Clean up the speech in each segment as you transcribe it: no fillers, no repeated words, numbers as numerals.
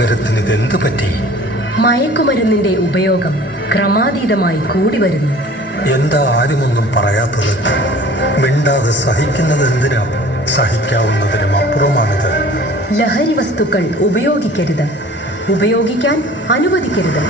നഗരത്തിന് ഇതെന്തു പറ്റി? മയക്കുമരുന്നിന്റെ ഉപയോഗം ക്രമാതീതമായി കൂടി വരുന്നു. എന്താ ആരുമൊന്നും പറയാത്തത്? മിണ്ടാതെ സഹിക്കുന്നത് എന്തിനാ? സഹിക്കാവുന്നതിനും അപ്പുറമാണിത്. ലഹരി വസ്തുക്കൾ ഉപയോഗിക്കരുത്, ഉപയോഗിക്കാൻ അനുവദിക്കരുത്.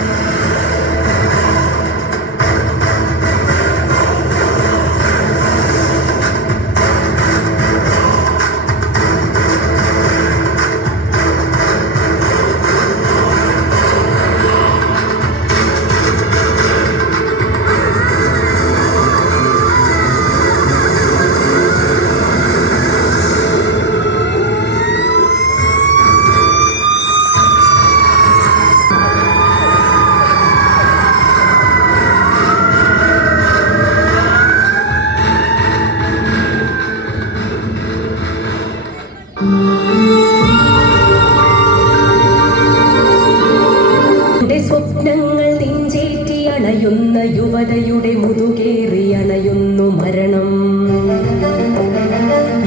സ്വപ്നങ്ങൾ നെഞ്ചേറ്റി അണയുന്ന യുവതയുടെ മുതുകേറി അണയുന്നു മരണം.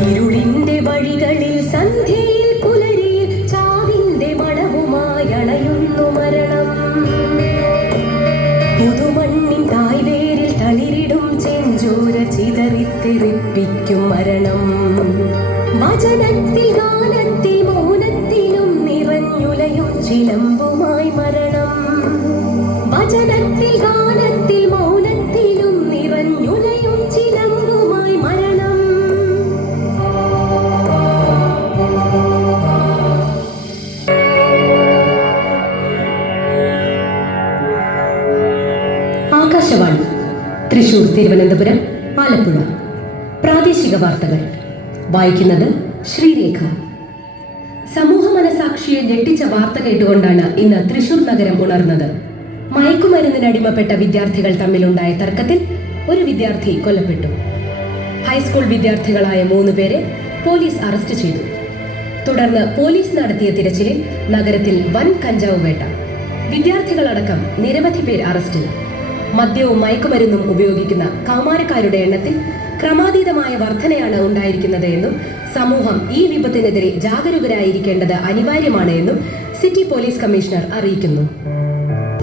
ഇരുളിന്റെ വഴികളിൽ സന്ധ്യയിൽ പുലരിയിൽ ചാവിന്റെ മണവുമായി അണയുന്നു മരണം. പുതുമണ്ണിൻ തായ്വേരിൽ തളിരിടും ചെഞ്ചോര ചിതറിത്തെറിപ്പിക്കും മരണം. വചനത്തിൽ ഗാനത്തിൽ മൗനത്തിലും നിറഞ്ഞുലയും ചിലമ്പുമായി മരണം. വചനത്തിൽ ഗാനത്തിൽ മൗനത്തിലും നിറഞ്ഞുലയും ചിലമ്പുമായി മരണം. ആകാശവാണി തൃശൂർ, തിരുവനന്തപുരം, ആലപ്പുഴ. പ്രാദേശിക വാർത്തകൾ വായിക്കുന്നത് ശ്രീരേഖ. സമൂഹ മനസാക്ഷിയെ ഞെട്ടിച്ച വാർത്ത കേട്ടുകൊണ്ടാണ് ഇന്ന് തൃശൂർ നഗരം ഉണർന്നത്. മയക്കുമരുന്നിനടിമപ്പെട്ട വിദ്യാർത്ഥികൾ തമ്മിലുണ്ടായ തർക്കത്തിൽ ഒരു വിദ്യാർത്ഥി കൊല്ലപ്പെട്ടു. ഹൈസ്കൂൾ വിദ്യാർത്ഥികളായ 3 പേരെ പോലീസ് അറസ്റ്റ് ചെയ്തു. തുടർന്ന് പോലീസ് നടത്തിയ തിരച്ചിലിൽ നഗരത്തിൽ വൻ കഞ്ചാവ് വേട്ട. വിദ്യാർത്ഥികളടക്കം നിരവധി പേർ അറസ്റ്റിൽ. മദ്യവും മയക്കുമരുന്നും ഉപയോഗിക്കുന്ന കൗമാരക്കാരുടെ എണ്ണത്തിൽ ക്രമാതീതമായ വർധനയാണ് ഉണ്ടായിരിക്കുന്നത് എന്നും സമൂഹം ഈ വിപത്തിനെതിരെ ജാഗരൂകരായിരിക്കേണ്ടത് അനിവാര്യമാണ് എന്നും സിറ്റി പോലീസ് കമ്മീഷണർ അറിയിക്കുന്നു.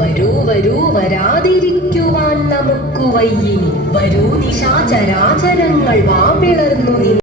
വരൂ വരൂ വരാതിരിക്കുവാൻ നമുക്ക് വയ്യിനി, വരൂ നിശാചരാചരങ്ങൾ വാ പിളർന്നു.